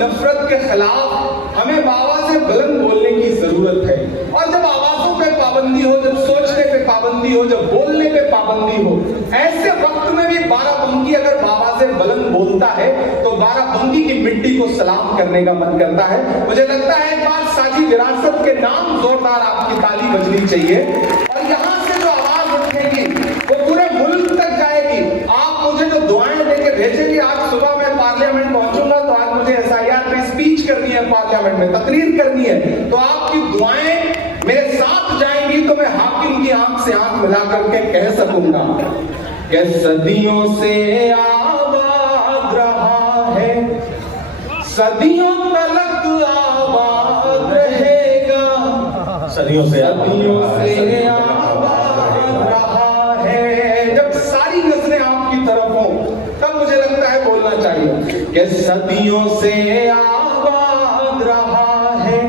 नफरत के खिलाफ हमें बाबा से बुलंद बोलने की जरूरत है। और जब आवाजों पे पाबंदी हो, जब सोचने पे पाबंदी हो, जब बोलने पे पाबंदी हो, ऐसे वक्त में भी बाराबंकी अगर बाबा से बुलंद बोलता है तो बाराबंकी की मिट्टी को सलाम करने का मन करता है। मुझे लगता है एक बार साजी विरासत के नाम जोरदार आपकी ताली बजनी चाहिए और यहाँ से जो आवाज उठेगी वो पूरे मुल्क तक जाएगी। आप मुझे जो दुआएं देके भेजेंगे, आज सुबह मैं पार्लियामेंट पहुंचूंगा तो आज मुझे SIR में स्पीच करनी है, पार्लियामेंट में तकरीर करनी है, तो आपकी दुआएं मेरे साथ जाएंगी तो मैं हाकिम की आंख से आंख मिला करके कह सकूंगा कि सदियों से आबाद रहा है, सदियों तलक आबाद रहेगा, सदियों से आबाद रहा है। जब सारी नजरें आपकी तरफ हो तब मुझे लगता है बोलना चाहिए कि सदियों से आबाद रहा है,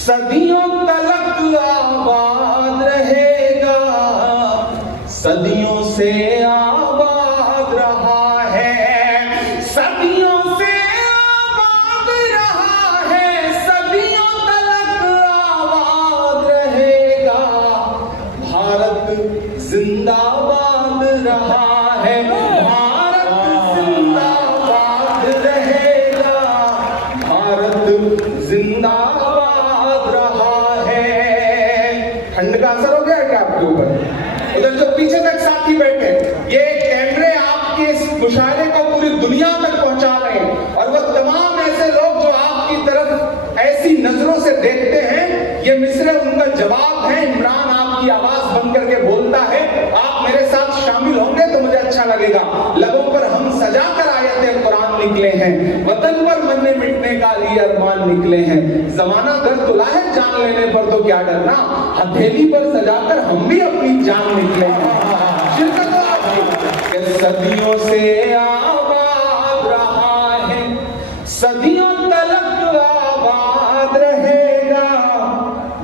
सदियों तलक आबाद रहेगा, सदियों से आबाद रहा है, सदियों से आबाद रहा है, सदियों तलक आबाद रहेगा, भारत जिंदाबाद रहा है, भारत जिंदाबाद रहेगा, भारत जिंदाबाद रहा है। ठंड का असर हो गया क्या आपके ऊपर? उधर जो पीछे तक साथी बैठे, ये कैमरे आपके इस मुशायरे को पूरी दुनिया तक पहुंचा रहे हैं और वो तमाम ऐसे लोग जो आपकी तरफ ऐसी नजरों से देखते हैं, ये मिसरे उनका जवाब है। इमरान आपकी आवाज बन करके बोलता है, आप मेरे साथ शामिल होंगे तो मुझे अच्छा लगेगा। लबों पर हम सजा कर आयते कुरान निकले हैं, वतन पर मरने मिटने का लिए अरमान निकले हैं, जमाना घर तुला है जान लेने पर तो क्या डरना, हथेली पर सजाकर हम भी अपनी जान निकले हैं। शिरकत आपकी सदियों से आबाद रहा है, सदियों तलक आबाद रहेगा,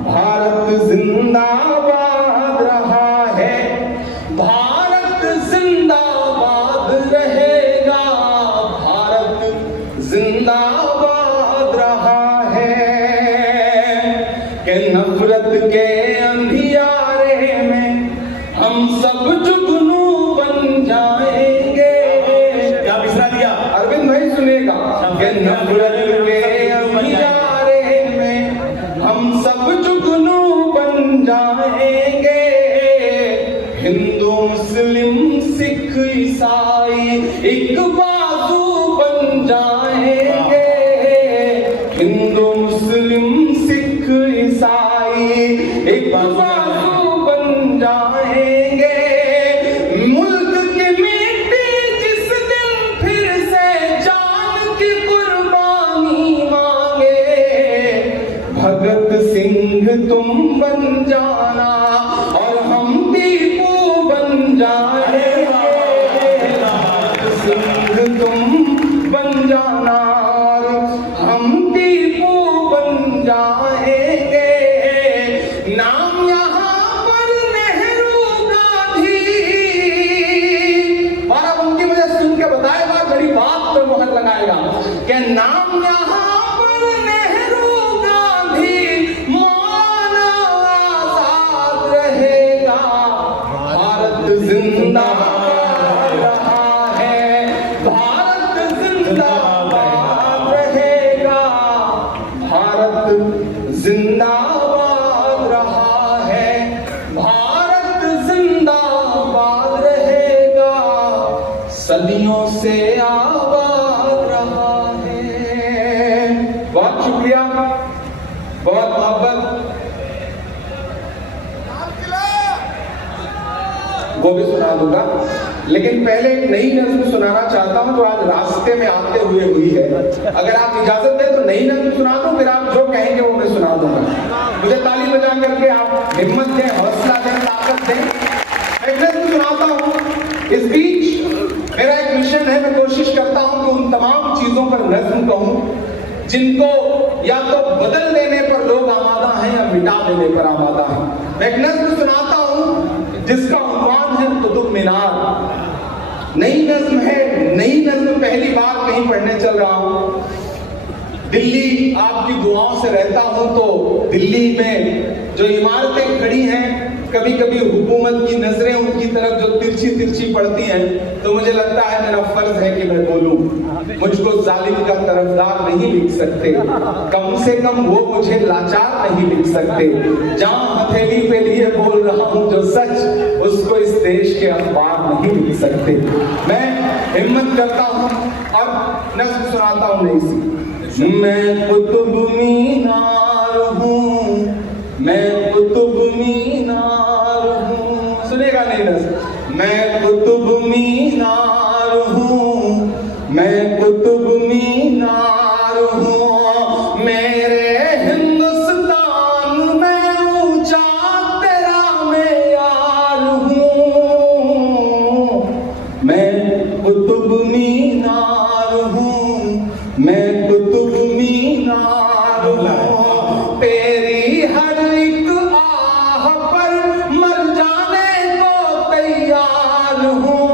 भारत जिंदाबाद रहा है, भारत जिंदाबाद रहेगा, भारत जिंदाबाद रहा है। कि नफरत के अंधियारे में हम सब जुगनू बन जाएंगे। क्या मिसरा दिया अरविंद भाई सुनेगा कि नफरत के अंधियारे में हम सब जुगनू बन जाएंगे, हिंदू मुस्लिम सिख ईसाई एक बाजू बन जाएंगे, हिंदू मुस्लिम सिख ईसाई एक बाजू बन जाएंगे, मुल्क की मिट्टी जिस दिन फिर से जान की कुर्बानी मांगे, भगत सिंह तुम बन जाना और हम टीपू बन जाएंगे, भगत सिंह तुम बन जाना और हम टीपू बन जाएंगे। नाम यहाँ पर नेहरू गांधी, बाराबंकी मुझे सुन के बताएगा, बड़ी बात पे मुहर लगाएगा कि नाम यहाँ पर नेहरू गांधी मौलाना आजाद रहेगा, भारत जिंदाबाद रहा है, भारत जिंदाबाद रहेगा, भारत जिंदाबाद रहा है, भारत जिंदाबाद रहेगा, सदियों से आबाद रहा है। बहुत शुक्रिया, बहुत मोहब्बत। वो भी सुना दूंगा, लेकिन पहले एक नई नज़्म सुनाना चाहता हूं जो आज रास्ते में आते हुए हुई है। अगर आप इजाजत दें तो नई नज़्म सुना दूं, फिर आप जो कहेंगे वो मैं सुना दूंगा। मुझे ताली बजा करके आप हिम्मत दें, हौसला दें, ताकत दें। एक नज़्म सुनाता हूं। इस बीच मेरा एक मिशन है, मैं कोशिश करता हूं कि उन तमाम चीजों पर नज़्म कहूं जिनको या तो बदल देने पर लोग आमादा हैं या मिटा देने पर आमादा हैं। मैं एक नज़्म सुनाता हूं जिसका उन्वान है कुतुब मीनार। नई नज़्म है, नई नज़्म पहली बार कहीं पढ़ने चल रहा हूं। दिल्ली आपकी दुआओं से रहता हूं तो दिल्ली में जो इमारतें खड़ी हैं, कभी कभी हुकूमत की नजरें उनकी तरफ जो तिरछी तिरछी पड़ती हैं, तो मुझे लगता है मेरा फर्ज है कि मैं बोलूं। मुझको जालिम का तरफदार नहीं लिख सकते, कम से कम वो मुझे लाचार नहीं लिख सकते। जहां हथेली पे लिए बोल रहा हूं जो सच, उसको इस देश के अखबार नहीं लिख सकते। मैं हिम्मत करता हूं और नज़्म सुनाता हूं नई सी। मैं कुतुब मीनार हूं, मैं कुतुब मीनार हूं, सुनेगा नहीं नज़्म। मैं कुतुब मीनार हूं, मैं कुतुब मीनार हूं, मेरे हिंदुस्तान में ऊंचा तेरा मेयार हूं। मैं कुतुब मीनार हूं, मैं कुतुब मीनार हूं, तेरी हर एक आह पर मर जाने को तैयार हूं।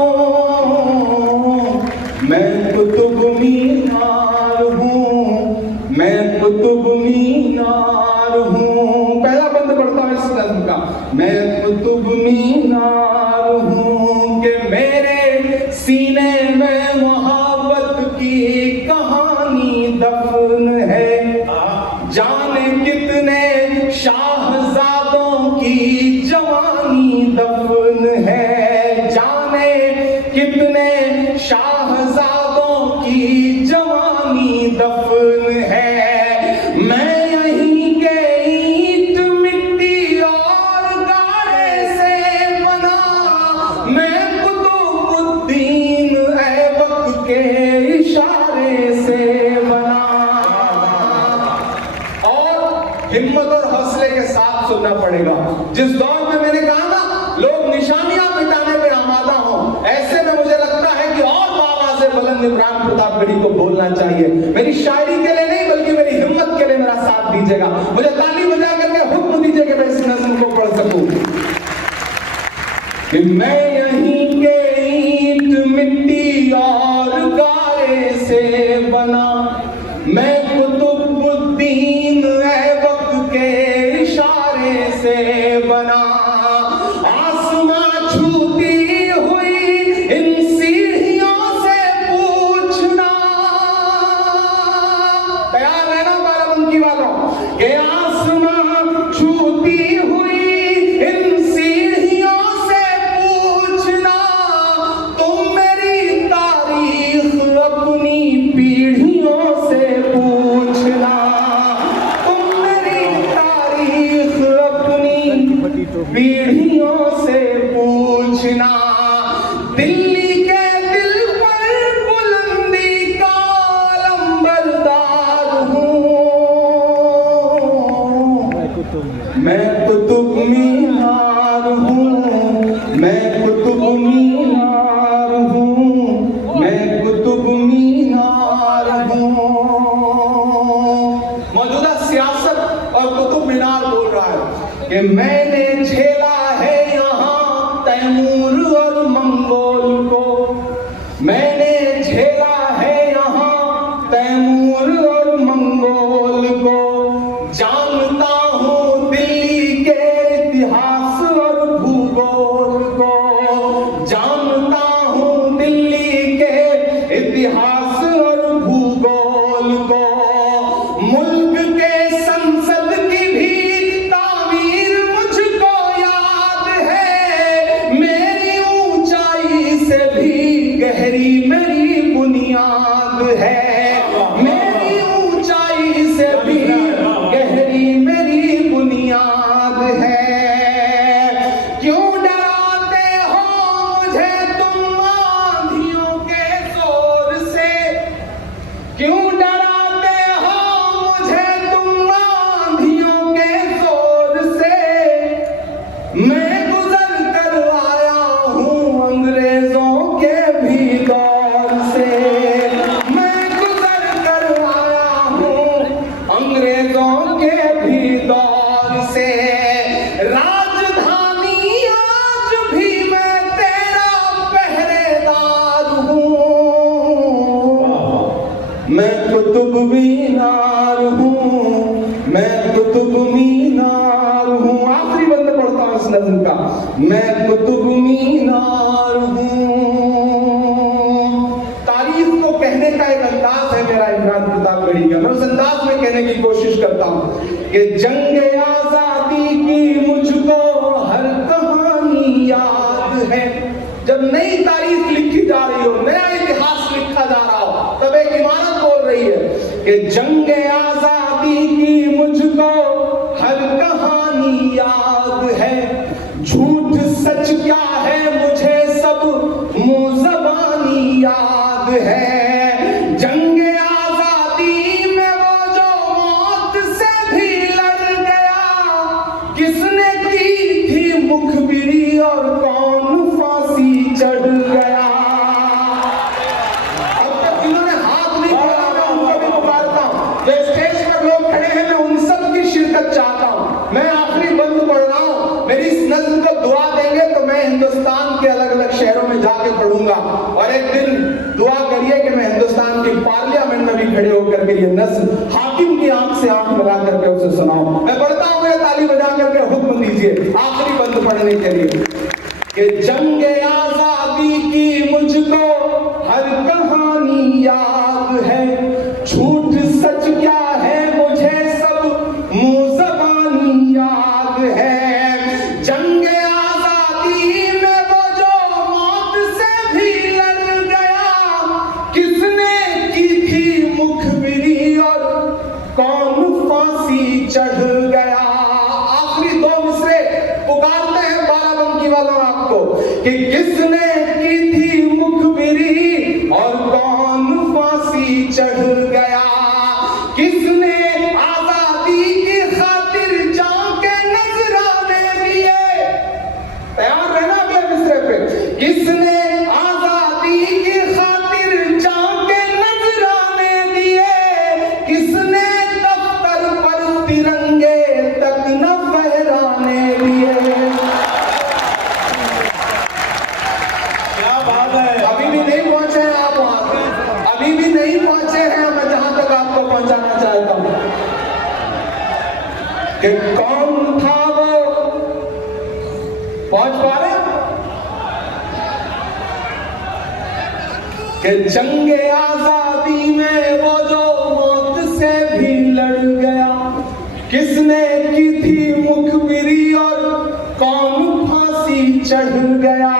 मैं कुतुब मीनार हूं, मैं कुतुब मीनार हूं। पहला बंद पढ़ता है इस नज़्म का। मैं कुतुब मीनार हूं कि मेरे सीने में मोहब्बत की कहानी दफन है। जाने कितने शाहजादों की जवानी दफन है, जाने कितने शाहजादों की जवानी दफन है। मैं यहीं के ईंट मिट्टी और गारे से बना, मैं कुतुबुद्दीन ऐबक के इशारे से बना। और हिम्मत और हौसले के साथ सुनना पड़ेगा। जिस दौर में मैंने कहा ना लोग निशानियां मिटाने पे आमादा हो, ऐसे में मुझे लगता है कि और बाबा से बुलंद इमरान प्रतापगढ़ी को बोलना चाहिए। मेरी शायरी के लिए नहीं बल्कि मेरी हिम्मत के लिए मेरा साथ दीजिएगा। मुझे ताली बजा करके हुक्म दीजिए कि मैं इस नज़्म को पढ़ सकूं। कि मैं यहीं के ईंट मिट्टी और गारे से बना, मैं कुतुबुद्दीन ऐबक के इशारे से बना। आसमां छूती हुई इन सीढ़ियों से पूछना, तैयार है ना बाराबंकी वालों? कि आसमां छूती हुई इन सीढ़ियों से पूछना, तुम मेरी तारीख अपनी पीढ़ियों से पूछना, तुम मेरी तारीख अपनी पीढ़ियों से पूछना। दिल्ली के दिल पर बुलंदी का लंबरदार हूँ, मैं कुतुब मीनार हूँ, मैं कुतुब मीनार हूँ, मैं कुतुब मीनार हूँ। मौजूदा सियासत और कुतुब मीनार बोल रहा है कि मैंने झेला है यहाँ तैमूर और मंगोल को, मैंने झेला है यहाँ तैमूर और मंगोल को। जानता हूँ दिल्ली के इतिहास और भूगोल को, जानता हूँ दिल्ली के इतिहास और भूगोल को। मुल्क के संसद की भी तामीर मुझको याद है, मेरी ऊंचाई से भी गहरी मेरी बुनियाद है, मेरी ऊंचाई से भी गहरी मेरी बुनियाद है। क्यों डराते हो मुझे तुम आंधियों के जोर से, क्यों डराते हो मुझे तुम आंधियों के जोर से। मैं गुजर कर आया हूँ अंग्रेजों के भी दौर कुतुब मीनार हूँ, मैं कुतुब मीनार हूँ। आखिरी बंद पढ़ता हूँ इस नज़्म का। मैं कुतुब मीनार हूँ। तारीख को कहने का एक अंदाज है मेरा इमरान प्रतापगढ़ी का। मैं उस अंदाज में कहने की कोशिश करता हूँ कि जंगे आजादी की मुझको हर कहानी याद है। जब नई तारीख लिखी जा रही हो, नया इतिहास लिखा जा रहा हो, तब एक इमारत बोल रही है कि जंगे आजादी की मुझको हर कहानी याद है। झूठ सच क्या है मुझे सब मुंह ज़बानी याद है। जंगे आजादी में वो जो मौत से भी लड़ गया, किसने की थी मुखबिरी और कौन फांसी चढ़ गया। अब तक जिन्होंने हाथ नहीं बढ़ाया मैं उनको भी पुकारता हूँ। जो स्टेज पर लोग खड़े हैं मैं उन सब की शिरकत चाहता हूँ। मैं आखिरी बंद पढ़ रहा हूँ। मेरी इस नज़्म को दुआ देंगे तो मैं हिंदुस्तान के अलग अलग शहरों में जाके पढ़ूंगा, और एक दिन दुआ करिए कि मैं हिंदुस्तान की पार्लियामेंट में भी खड़े होकर के ये नज़्म हाकिम की आंख से आंख मिला करके उसे सुनाऊं। मैं पढ़ता हूँ, ये ताली बजा करके हुक्म दीजिए आखिरी बंद पढ़ने के लिए कि जंगे आजादी की मुझको हर कहानी याद है। झूठ सच क्या है मुझे सब मुंह ज़बानी याद है। जंगे आजादी में वो जो मौत से भी लड़ गया, किसने की थी मुखबिरी और कौन फांसी चढ़ गया। आखिरी दो मिसरे पुकारते हैं बाराबंकी वालों आपको कि किसने की थी मुखबिरी और कौन फांसी चढ़ गया। किसने आजादी की खातिर जान के नजराने दिए। तैयार रहना अगले मिसरे पे। किसने आजादी की खातिर जान के नजराने दिए। किसने दफ्तर पर तिरंगे तक न फहराने दिए। क्या बात है। अभी भी नहीं पहुंचे हैं आप वहां, अभी भी नहीं पहुंचे हैं मैं जहां तक आपको पहुंचाना चाहता हूं कि कौन था वो। पहुंच पा रहे कि जंगे आजादी में वो जो मौत से भी लड़ गया, किसने की थी मुखबिरी और कौन फांसी चढ़ गया।